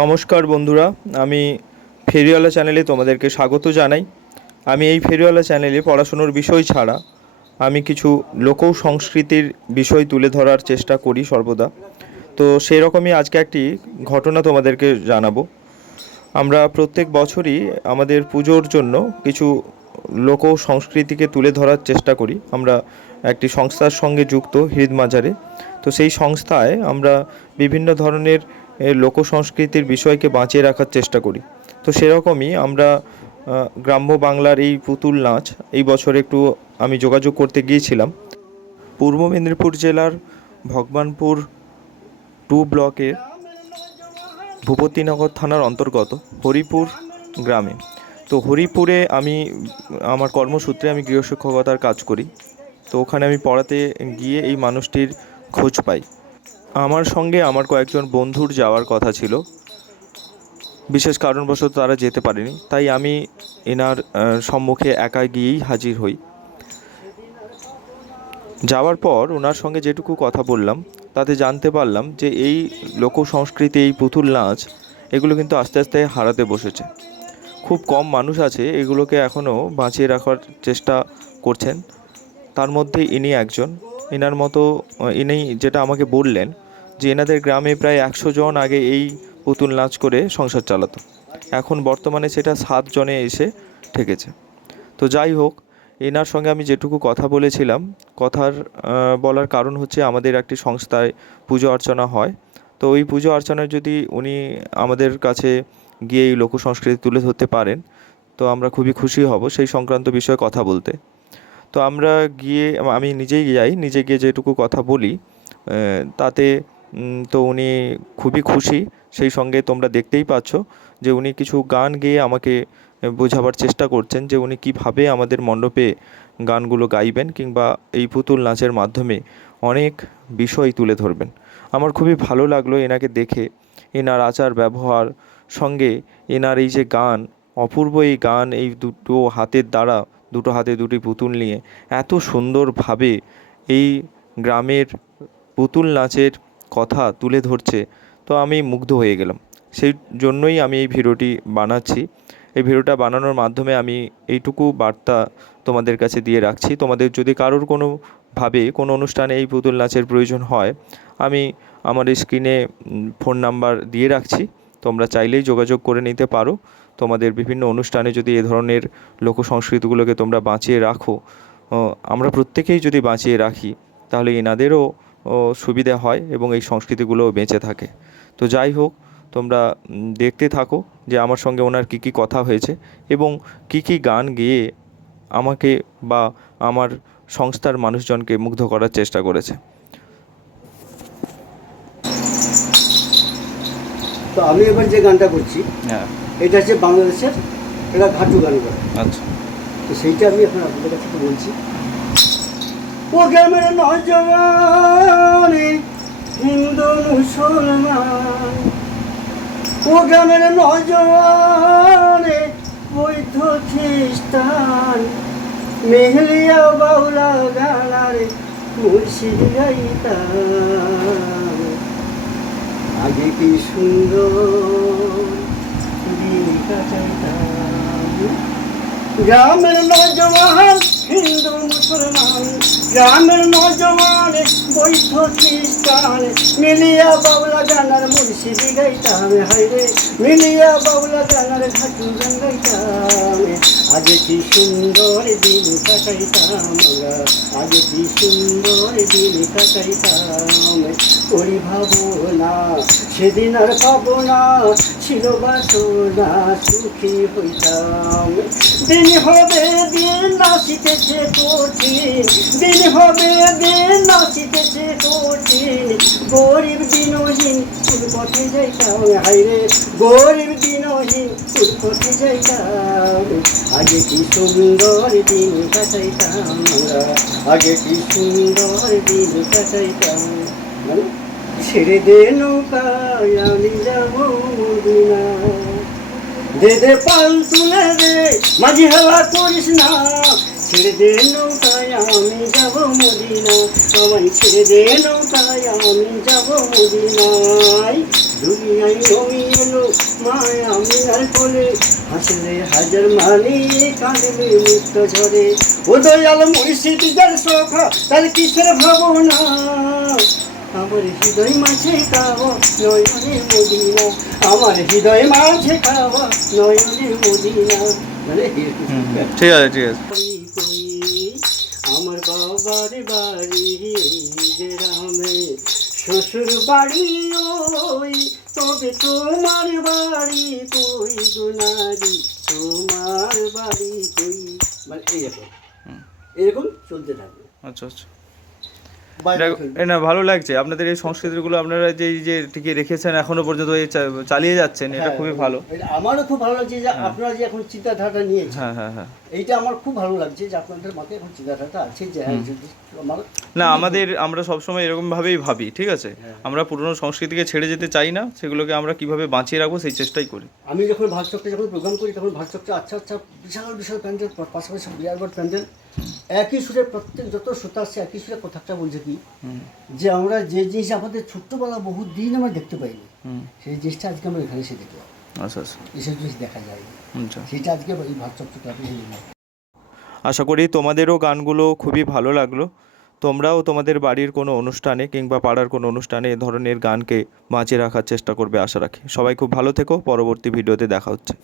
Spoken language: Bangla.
নমস্কার বন্ধুরা, আমি ফেরিওয়ালা চ্যানেলে তোমাদেরকে স্বাগত জানাই। আমি এই ফেরিওয়ালা চ্যানেলে পড়াশুনোর বিষয় ছাড়া আমি কিছু লোক সংস্কৃতির বিষয় তুলে ধরার চেষ্টা করি সর্বদা। তো সেই রকমই আজকে একটি ঘটনা তোমাদেরকে জানাবো। আমরা প্রত্যেক বছরই আমাদের পুজোর জন্য কিছু লোক সংস্কৃতিকে তুলে ধরার চেষ্টা করি। আমরা একটি সংস্থার সঙ্গে যুক্ত হৃদমাজারে। তো সেই সংস্থায় আমরা বিভিন্ন ধরনের লোক সংস্কৃতির বিষয়কে বাঁচিয়ে রাখার চেষ্টা করি। তো সেরকমই আমরা গ্রাম্য বাংলার এই পুতুল নাচ এই বছর একটু আমি যোগাযোগ করতে গিয়েছিলাম পূর্ব মেদিনীপুর জেলার ভগবানপুর 2 ব্লকের ভূপতিনগর থানার অন্তর্গত হরিপুর গ্রামে। তো হরিপুরে আমি আমার কর্মসূত্রে আমি গৃহশিক্ষকতার কাজ করি। তো ওখানে আমি পড়াতে গিয়ে এই মানুষটির খোঁজ পাই। আমার সঙ্গে আমার কয়েকজন বন্ধুর যাওয়ার কথা ছিল, বিশেষ কারণবশত তারা যেতে পারেনি। তাই আমি এনার সম্মুখে একা গিয়েই হাজির হই। যাওয়ার পর ওনার সঙ্গে যেটুকু কথা বললাম তাতে জানতে পারলাম যে এই লোক সংস্কৃতি, এই পুতুল নাচ, এগুলো কিন্তু আস্তে আস্তে হারাতে বসেছে। খুব কম মানুষ আছে এগুলোকে এখনও বাঁচিয়ে রাখার চেষ্টা করছেন। তার মধ্যে ইনি একজন। এনার মতো ইনি যেটা আমাকে বললেন যে এনাদের গ্রামে প্রায় 100 জন আগে এই পুতুল নাচ করে সংসার চালাতো। এখন বর্তমানে সেটা 7 জনে এসে ঠেকেছে। তো যাই হোক, এনার সঙ্গে আমি যেটুকু কথা বলেছিলাম, বলার কারণ হচ্ছে আমাদের একটি সংস্থায় পুজো অর্চনা হয়। তো ওই পুজো অর্চনায় যদি উনি আমাদের কাছে গিয়ে এই লোক সংস্কৃতি তুলে ধরতে পারেন তো আমরা খুবই খুশি হব সেই সংক্রান্ত বিষয়ে কথা বলতে। তো আমি নিজেই যাই, নিজে গিয়ে যেটুকু কথা বলি তাতে তো উনি খুবই খুশি। সেই সঙ্গে তোমরা দেখতেই পাচ্ছ যে উনি কিছু গান গেয়ে আমাকে বোঝাবার চেষ্টা করছেন যে উনি কীভাবে আমাদের মণ্ডপে গানগুলো গাইবেন কিংবা এই পুতুল নাচের মাধ্যমে অনেক বিষয় তুলে ধরবেন। আমার খুবই ভালো লাগলো এনাকে দেখে, এনার আচার ব্যবহার সঙ্গে এনার এই যে গান, অপূর্ব এই গান, এই দুটো হাতে দুটি পুতুল নিয়ে এত সুন্দরভাবে এই গ্রামের পুতুল নাচের কথা তুলে ধরছে। তো আমি মুগ্ধ হয়ে গেলাম। সেই জন্যই আমি এই ভিডিওটি বানাচ্ছি। এই ভিডিওটা বানানোর মাধ্যমে আমি এইটুকু বার্তা তোমাদের কাছে দিয়ে রাখছি। তোমাদের যদি কারোর কোনোভাবে কোনো অনুষ্ঠানে এই পুতুল নাচের প্রয়োজন হয়, আমি আমার স্ক্রিনে ফোন নাম্বার দিয়ে রাখছি, তোমরা চাইলেই যোগাযোগ করে নিতে পারো। তোমাদের বিভিন্ন অনুষ্ঠানে যদি এ ধরনের লোক সংস্কৃতিগুলোকে তোমরা বাঁচিয়ে রাখো, আমরা প্রত্যেকেই যদি বাঁচিয়ে রাখি তাহলে এনাদেরও সুবিধা হয় এবং এই সংস্কৃতিগুলোও বেঁচে থাকে। তো যাই হোক, তোমরা দেখতে থাকো যে আমার সঙ্গে ওনার কী কী কথা হয়েছে এবং কী কী গান গেয়ে আমাকে বা আমার সংস্থার মানুষজনকে মুগ্ধ করার চেষ্টা করেছে। তো আমি এবার যে গানটা করছি, হ্যাঁ, এটা হচ্ছে বাংলাদেশের একটা ঘাটু গান করে। আচ্ছা, তো সেইটা আমি এখন আপনাদের কাছে বলছি। ও গ্রামের নজওয়ানে হিন্দু মুসলমান, ও গ্রামের নজওয়ানে বৌদ্ধ খ্রিস্টান, মেহলিয়া বাউলা গানারে মুর্শিদ গাইতাম। আগে কি সুন্দর দিন কাটাইতাম। গ্রামের নজওয়ান হিন্দু মুসলমান, গ্রামের নজওয়ান বৌদ্ধ খ্রিস্টান, মিলিয়া বাউলা গানার মুর্শিদি গাইতাম। হাইরে মিলিয়া বাউলা গানার ঘাটু গান গাইতাম। আগে কি সুন্দর দিন কাটাইতাম আমরা, আগে কি সুন্দর দিন কাটাইতাম। ওই ভাবনা সেদিন আর পাবো না, ছিল বাসনা সুখী হইতাম। দিন হবে দিন নাচিতেছে কঠিন, দিন হবে দিন নাচিতেছে কঠিন। গরিব দিনহীন তোর পথে যাইতাম। হাইরে গরিব দিনহীন তোর পথে যাইতাম। আগে কি সুন্দর দিন কাটাইতাম আমরা, আগে কি সুন্দর দিন কাটাইতাম। ছেড়ে দে নৌকায় আমি যাবো মদিনা, দে পাল তুলে দে মাঝি হেলা করিস না। ছেড়ে দে নৌকায় নৌকায় আমি যাব মদিনা, আমায় ছেড়ে দে নৌকায় আমি যাব মদিনায়। দুনিয়ায় নমি এলো মায় আমি আর কোলে, হাসলে হাজার মানে কাঁদলে মুক্ত ঝরে। ও দয়াল মুর্শিদ যার সখা তার কিসের ভাবনা, আমার হৃদয় মাঝে কাবা নয়নে মদিনা, আমার হৃদয় মাঝে কাবা নয়নে মদিনা। মানে ঠিক আছে ঠিক আছে। আমার বাবার বাড়ি গ্রামে, শ্বশুর বাড়ি ওই, তবে তোমার বাড়ি কই গুনারি, তোমার বাড়ি কই। মানে এরকম চলতে থাকবে। আচ্ছা আচ্ছা, না ভালো লাগছে আপনাদের এই সংস্কৃতিগুলো, আপনারা যে এই যে টিকে রেখেছেন এখনো পর্যন্ত এই চালিয়ে যাচ্ছেন, এটা খুবই ভালো। আমারও খুব ভালো লাগছে যে আপনারা যে এখন চিন্তাধারাটা নিয়েছেন, হ্যাঁ হ্যাঁ হ্যাঁ, এইটা আমার খুব ভালো লাগছে যে আপনাদের মাথায় এখন চিন্তাধারাটা আছে যে যদি আমার না আমরা সবসময় এরকমভাবেই ভাবি, ঠিক আছে, আমরা পুরনো সংস্কৃতিকে ছেড়ে যেতে চাই না, সেগুলোকে আমরা কিভাবে বাঁচিয়ে রাখবো সেই চেষ্টাই করি। আমি যখন ভাতচকটা যখন প্রোগ্রাম করি তখন ভাতচকটা আচ্ছা আচ্ছা বিশাল বিশাল প্যান্ডেল, পাশাপাশি বিরাট বড় প্যান্ডেল, একই সুরে প্রত্যেক যত শ্রোতা আসছে একই সুরে কথাটা বলছে কি যে আমরা যে জিনিস আমাদের ছোট্টবেলা বহু দিন আমরা দেখতে পাইনি, সেই জিনিসটা আজকে আমরা এখানে এসে দেখলাম। আচ্ছা আচ্ছা, এসব জিনিস দেখা যায় আচ্ছা, সেটা আজকে এই ভাতচকটা আপনি আশা করি তোমাদেরও গানগুলো খুবই ভালো লাগলো। তোমরাও তোমাদের বাড়ির কোনো অনুষ্ঠানে কিংবা পাড়ার কোনো অনুষ্ঠানে এ ধরনের গানকে বাঁচিয়ে রাখার চেষ্টা করবে আশা রাখি। সবাই খুব ভালো থেকো, পরবর্তী ভিডিওতে দেখা হচ্ছে।